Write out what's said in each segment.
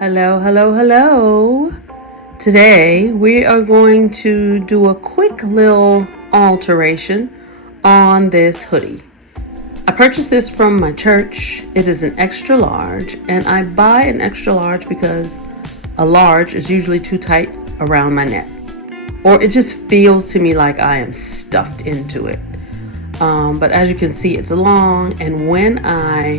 Hello, hello, hello. Today we are going to do a quick little alteration on this hoodie. I purchased this from my church. It is an extra large, and I buy an extra large because a large is usually too tight around my neck, or it just feels to me like I am stuffed into it. But as you can see, it's long, and when I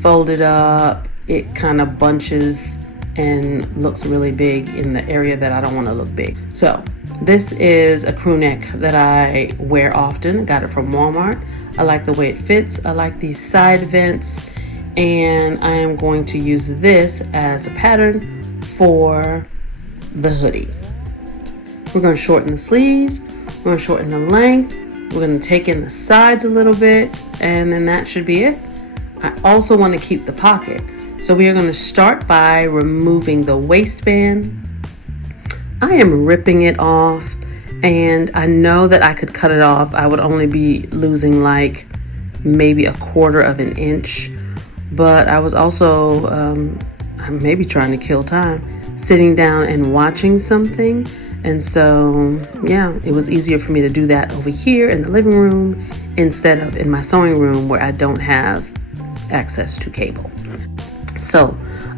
fold it up, it kind of bunches and looks really big in the area that I don't want to look big. So this is a crew neck that I wear often. Got it from Walmart. I like the way it fits. I like these side vents, and I am going to use this as a pattern for the hoodie. We're going to shorten the sleeves. We're going to shorten the length. We're going to take in the sides a little bit, and then that should be it. I also want to keep the pocket. So we are going to start by removing the waistband. I am ripping it off, and I know that I could cut it off. I would only be losing like maybe 1/4 of an inch, but I was also maybe trying to kill time, sitting down and watching something. And so, yeah, it was easier for me to do that over here in the living room instead of in my sewing room where I don't have access to cable. So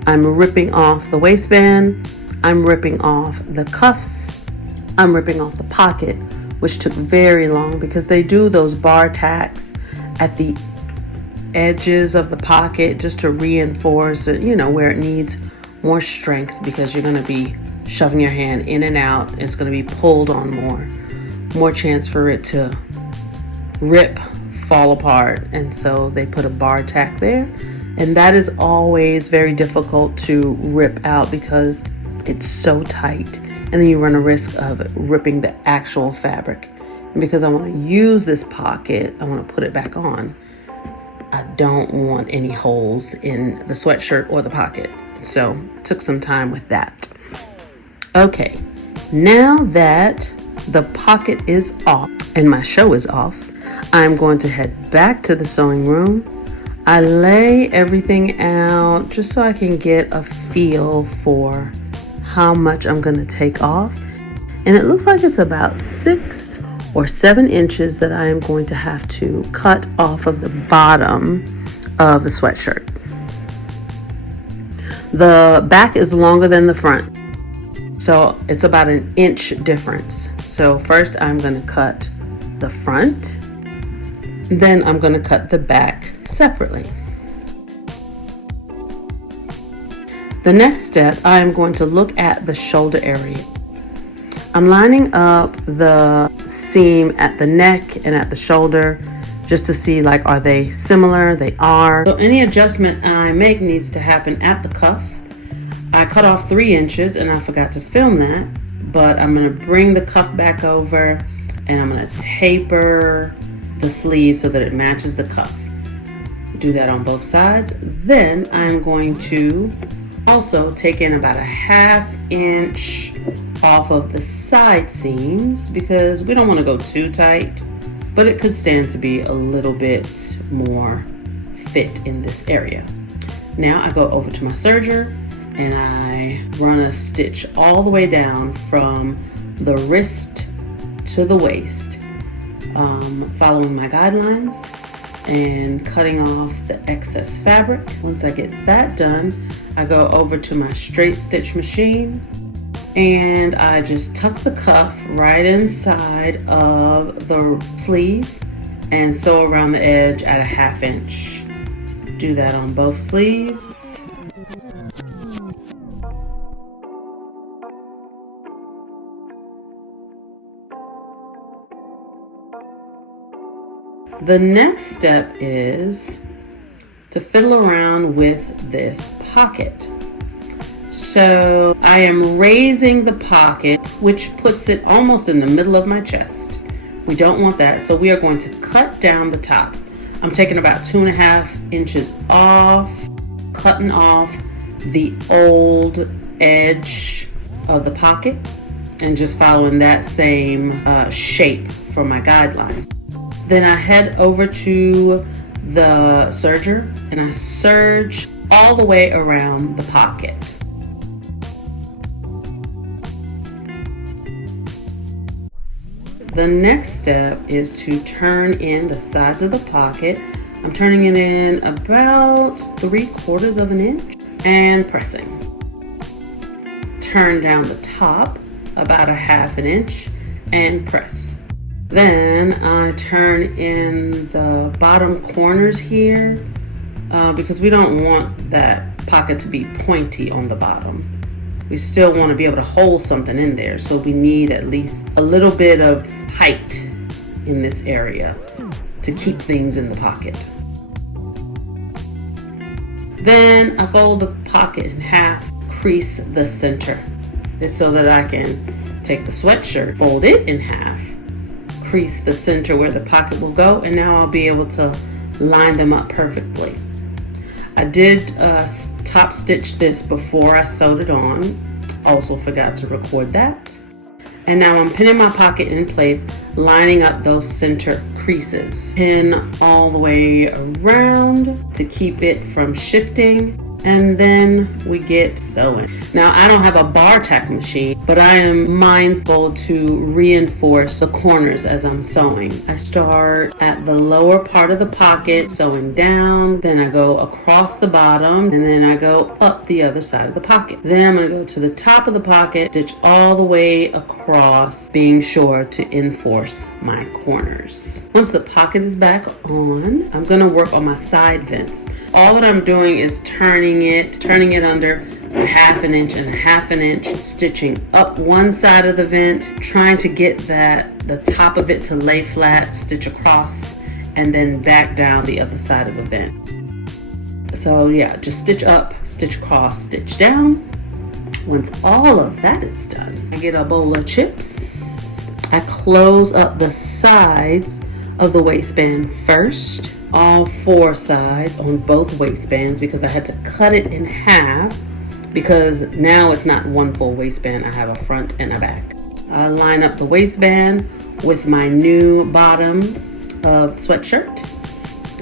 I'm ripping off the waistband, I'm ripping off the cuffs, I'm ripping off the pocket, which took very long because they do those bar tacks at the edges of the pocket just to reinforce it, where it needs more strength, because you're going to be shoving your hand in and out. It's going to be pulled on more chance for it to rip, fall apart. And so they put a bar tack there. And that is always very difficult to rip out because it's so tight. And then you run a risk of ripping the actual fabric. And because I want to use this pocket, I want to put it back on. I don't want any holes in the sweatshirt or the pocket. So took some time with that. Okay, now that the pocket is off and my show is off, I'm going to head back to the sewing room. I lay everything out just so I can get a feel for how much I'm going to take off. And it looks like it's about 6 or 7 inches that I am going to have to cut off of the bottom of the sweatshirt. The back is longer than the front, so it's about an inch difference. So first I'm going to cut the front, then I'm going to cut the back separately. The next step, I'm going to look at the shoulder area. I'm lining up the seam at the neck and at the shoulder just to see, like, are they similar? They are. So any adjustment I make needs to happen at the cuff. I cut off 3 inches and I forgot to film that, but I'm going to bring the cuff back over and I'm going to taper the sleeve so that it matches the cuff. Do that on both sides. Then I'm going to also take in about a 1/2 inch off of the side seams because we don't want to go too tight, but it could stand to be a little bit more fit in this area. Now I go over to my serger and I run a stitch all the way down from the wrist to the waist, following my guidelines and cutting off the excess fabric. Once I get that done, I go over to my straight stitch machine and I just tuck the cuff right inside of the sleeve and sew around the edge at a 1/2 inch. Do that on both sleeves. The next step is to fiddle around with this pocket. So I am raising the pocket, which puts it almost in the middle of my chest. We don't want that, so we are going to cut down the top. I'm taking about 2.5 inches off, cutting off the old edge of the pocket, and just following that same shape for my guideline. Then I head over to the serger and I serge all the way around the pocket. The next step is to turn in the sides of the pocket. I'm turning it in about 3/4 of an inch and pressing. Turn down the top about 1/2 an inch and press. Then I turn in the bottom corners here because we don't want that pocket to be pointy on the bottom. We still want to be able to hold something in there, so we need at least a little bit of height in this area to keep things in the pocket. Then I fold the pocket in half, crease the center. It's so that I can take the sweatshirt, fold it in half, crease the center where the pocket will go, and now I'll be able to line them up perfectly. I did top stitch this before I sewed it on. Also forgot to record that. And now I'm pinning my pocket in place, lining up those center creases. Pin all the way around to keep it from shifting. And then we get sewing. Now I don't have a bar tack machine, but I am mindful to reinforce the corners as I'm sewing. I start at the lower part of the pocket, sewing down, then I go across the bottom, and then I go up the other side of the pocket. Then I'm gonna go to the top of the pocket, stitch all the way across, being sure to enforce my corners. Once the pocket is back on, I'm gonna work on my side vents. All that I'm doing is turning it under 1/2 an inch and 1/2 an inch, stitching up one side of the vent, trying to get the top of it to lay flat, stitch across, and then back down the other side of the vent. So yeah, just stitch up, stitch across, stitch down. Once all of that is done, I get a bowl of chips. I close up the sides of the waistband first, all 4 sides on both waistbands, because I had to cut it in half because now it's not one full waistband. I have a front and a back. I line up the waistband with my new bottom of sweatshirt.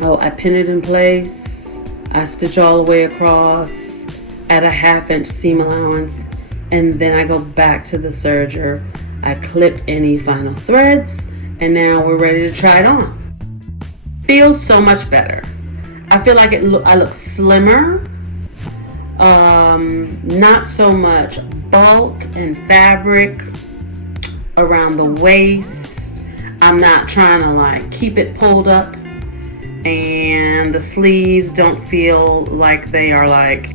Oh, I pin it in place. I stitch all the way across at a 1/2 inch seam allowance, and then I go back to the serger. I clip any final threads, and now we're ready to try it on. Feels so much better. I feel like I look slimmer. Not so much bulk and fabric around the waist. I'm not trying to like keep it pulled up, and the sleeves don't feel like they are like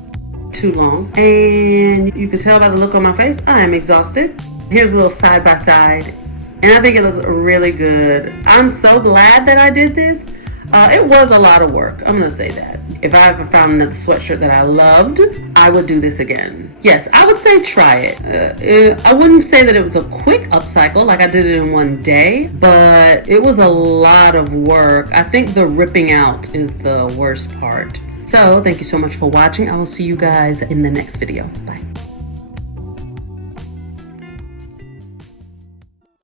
too long. And you can tell by the look on my face, I am exhausted. Here's a little side by side, and I think it looks really good. I'm so glad that I did this. It was a lot of work, I'm gonna say that. If I ever found another sweatshirt that I loved, I would do this again. Yes, I would say try it. I wouldn't say that it was a quick upcycle, like I did it in one day, but it was a lot of work. I think the ripping out is the worst part. So thank you so much for watching. I will see you guys in the next video. Bye.